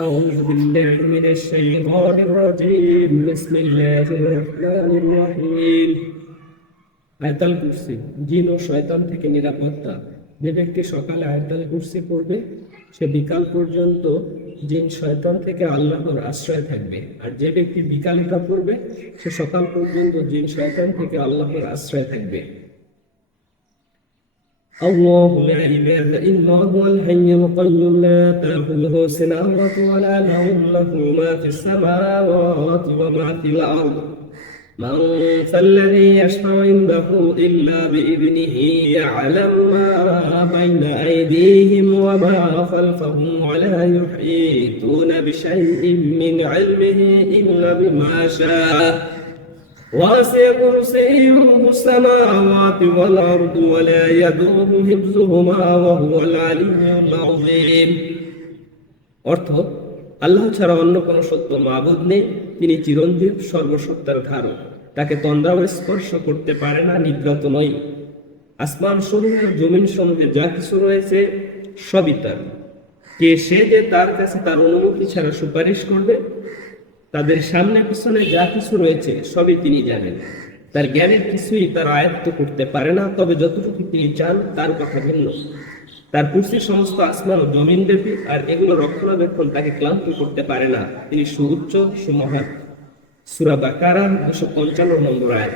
أعوذ بالله من الشيطان الرجيم بسم الله الرحمن الرحيم আয়াতুল কুরসি জিন ও শয়তান থেকে নিরাপত্তা। যে ব্যক্তি সকালে আয়াতুল কুরসি পড়বে সে বিকাল পর্যন্ত জিন শয়তান থেকে আল্লাহর আশ্রয় থাকবে, আর যে ব্যক্তি বিকাল এটা পড়বে সে সকাল পর্যন্ত জিন শয়তান থেকে আল্লাহর আশ্রয় থাকবে। الله لا إله إلا هو الحي القيوم لا تأخذه سنة ولا نوم له ما في السماوات وما في الأرض من ذا الذي يشفع عنده إلا بإذنه يعلم ما بين أيديهم وما خلفهم ولا يحيطون بشيء من علمه إلا بما شاء وسع كرسيه السماوات والأرض ولا يدوم حفظهما وهو العلي العظيم। অর্থ, আল্লাহ ছাড়া অন্য কোনো সত্য মাবুদ নেই। তিনি চিরঞ্জীব, সর্বসত্তার ধারক। তাকে তন্দ্রাও স্পর্শ করতে পারে না, নিদ্রত নয়। আসমান সমূহ, জমিন সমূহে যা কিছু রয়েছে সবই তার। কে সে যে তার কাছে তার অনুমতি ছাড়া সুপারিশ করবে? তাদের সামনে পিছনে যা কিছু রয়েছে সবই তিনি জানেন। তার জ্ঞানের কিছুই তার আয়ত্ত করতে পারে না, তবে যতটুকু তিনি চান তার কথা ভিন্ন। তার কুরসি সমস্ত আসমান ও জমিন ব্যাপী, আর এগুলো রক্ষণাবেক্ষণ তাকে ক্লান্ত করতে পারে না। তিনি সুউচ্চ, সুমহান। সূরা বাকারা 255 নম্বর আয়াত।